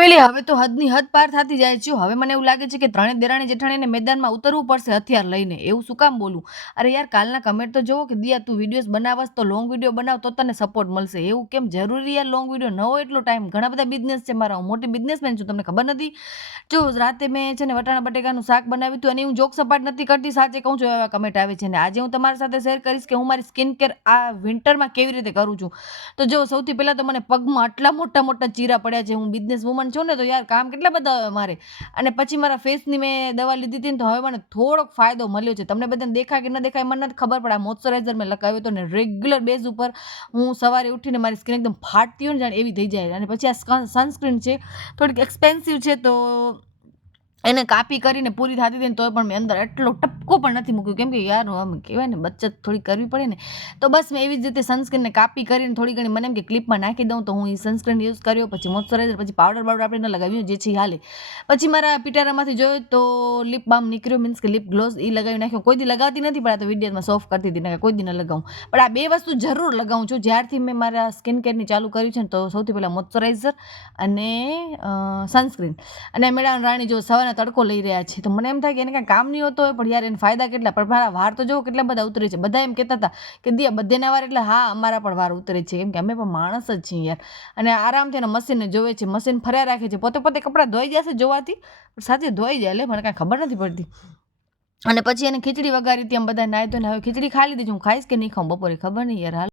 પેલી, હવે તો હદની હદ પાર થતી જાય છે હવે મને એવું લાગે છે કે ત્રણે દેરાણી જેઠાણીને મેદાનમાં ઉતરવું પડશે હથિયાર લઈને. એવું શું કામ બોલું? અરે યાર, કાલના કમેન્ટ તો જોવો કે, દિયા, તું વિડીયોઝ બનાવસ તો લોંગ વીડિયો બનાવ તો તને સપોર્ટ મળશે. એવું કેમ જરૂરી યાર લોંગ વીડિયો ન હોય એટલો ટાઈમ ઘણા બધા બિઝનેસ છે મારા હું મોટી બિઝનેસમેન છું, તમને ખબર નથી? જો, રાતે મેં છે ને વટાણા બટેકાનું શાક બનાવ્યું હતું અને હું જોક સપાટ નથી કરતી, સાચે કહું છું, એવા કમેન્ટ આવે છે ને. આજે હું તમારી સાથે શેર કરીશ કે હું મારી સ્કિન કેર આ વિન્ટરમાં કેવી રીતે કરું છું. તો જો, સૌથી પહેલાં તો મને પગમાં આટલા મોટા મોટા ચીરા પડ્યા છે, હું બિઝનેસ વુમન છું ને તો યાર કામ કેટલા બધા હોય મારે. અને પછી મારા ફેસની મેં દવા લીધી હતી ને તો હવે મને થોડોક ફાયદો મળ્યો છે. તમને બધાને દેખાય કે ન દેખાય મને નથી ખબર પડે આ મોઇશ્ચરાઇઝર મેં લગાવ્યો હતો ને રેગ્યુલર બેઝ ઉપર હું સવારે ઉઠીને મારી સ્કિન એકદમ ફાટતી હોય ને જાણે એવી થઈ જાય. અને પછી આ સનસ્ક્રીન છે, થોડીક એક્સપેન્સિવ છે તો એને કાપી કરીને પૂરી થતી હતી ને તોય પણ મેં અંદર એટલો ટપકો પણ નથી મૂક્યું. કેમ કે યાર આમ કહેવાય ને, બચત થોડી કરવી પડે ને. તો બસ મેં એવી જ રીતે સનસ્ક્રીનને કાપી કરીને થોડી ઘણી, મને એમ કે ક્લિપમાં નાખી દઉં તો હું એ સનસ્ક્રીન યુઝ કર્યો, પછી મોઇશ્ચરાઇઝર પછી પાવડર બાવડર આપણે ન લગાવ્યું, જે છે હાલે. પછી મારા પિટારામાંથી જોયું તો લિપ બામ નીકળ્યો મીન્સ કે લિપ ગ્લોઝ એ લગાવી નાખ્યો. કોઈ દી લગાવતી નથી, પણ આ તો વિડીયોમાં સોફ કરતી હતી કોઈ દી ન લગાવું. પણ આ બે વસ્તુ જરૂર લગાવું છું. જ્યારથી મેં મારા સ્કિન કેરની ચાલુ કર્યું છે ને, તો સૌથી પહેલાં મોઇશ્ચરાઇઝર અને સનસ્ક્રીન અને મેડમ રાણી જો સવારના તડકો લઈ રહ્યા છે, તો મને એમ થાય કે એને કાંઈ કામ નહીં હોતો હોય, પણ યાર એને ફાયદા કેટલા? પણ મારા વાર તો જુઓ કેટલા બધા ઉતરે છે. બધા એમ કહેતા હતા કે, દિયા, બધેના વાર એટલે હા, અમારા પણ વાર ઉતરે છે. કેમ કે અમે પણ માણસ જ છીએ યાર. અને આરામથી એને મશીનને જોવે છે. મશીન ફર્યા રાખે છે. પોતે પોતે કપડાં ધોઈ જશે જોવાથી. સાથે ધોઈ જાય. એટલે મને કાંઈ ખબર નથી પડતી. અને પછી એને ખીચડી વગાડી હતી. એમ બધા નાહી તો હવે ખીચડી ખાઈ લીધી હું ખાઈશ કે નહીં ખાઉં? બપોરે ખબર નહીં યાર. હાલ